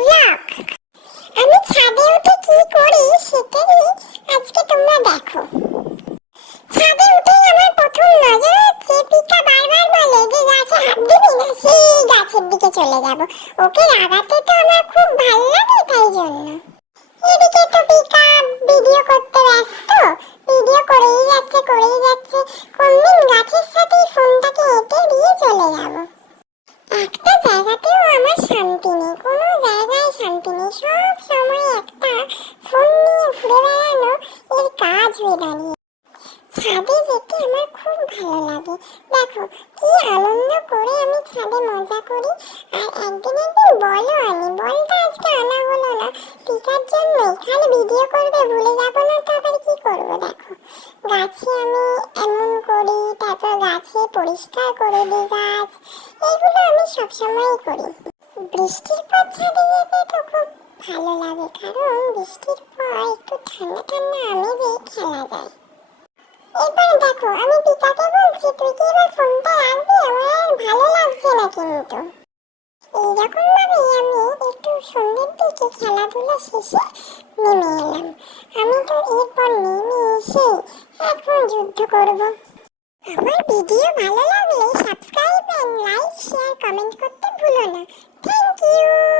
Blog. আমি ছাদে উঠে কি করি সেটাই আজকে তোমরা দেখো। ছাদে উঠেই আমার প্রথম নজর হচ্ছে পিকা বারবার বলে যে গাছে হাত দিবি না, সেই গাছের দিকে চলে যাব। ওকে রাগাতে তো আমার খুব ভালো লাগে, তাই জন্য। এদিকে তো পিকা ভিডিও করতে ব্যস্ত, ভিডিও করেই যাচ্ছে। কোনদিন গাছের সাথে ফোনটাকে এঁটে দিয়ে চলে যাব। একটা জায়গাতেও আমার শান্তি নেই, কোনো জায়গায় শান্তি নেই। সব সময় একটা ফোন নিয়ে ঘুরে বেড়ানো এর কাজ হয়ে দাঁড়িয়ে। ছাদে যেতে আমার খুব ভালো লাগে। দেখো কি আনন্দ করে আমি ছাদে মজা করি। আর একদিন বলও আনি, বলটা আজকে আনা হলো না পিকার জন্যই। খালি ভিডিও করবে, ভুলে যাবো না তো আবার কি করবো। দেখো গাছে আমি এমন করি, তারপর গাছে পরিষ্কার করে দিই গাছ। এগুলো আমি সবসময়ই করি। বৃষ্টির পর ছাদে যেতে তো খুব ভালো লাগে, কারণ বৃষ্টির পর একটু ঠান্ডা ঠান্ডা আমেজে খেলা যায়। এবার দেখো আমি পিকাকে বলছি, তুই কি এবার ফোনটা রাখবি? আমার আর ভালো লাগছে না। কিন্তু এইরকম ভাবেই আমি একটু সন্ধ্যের দিকে খেলাধুলা শেষে নেমে এলাম। আমি তো এরপর নেমে এসে এখন যুদ্ধ করব। আমার ভিডিও ভালো লাগলে subscribe and like share comment করতে ভুলো না। Thank you.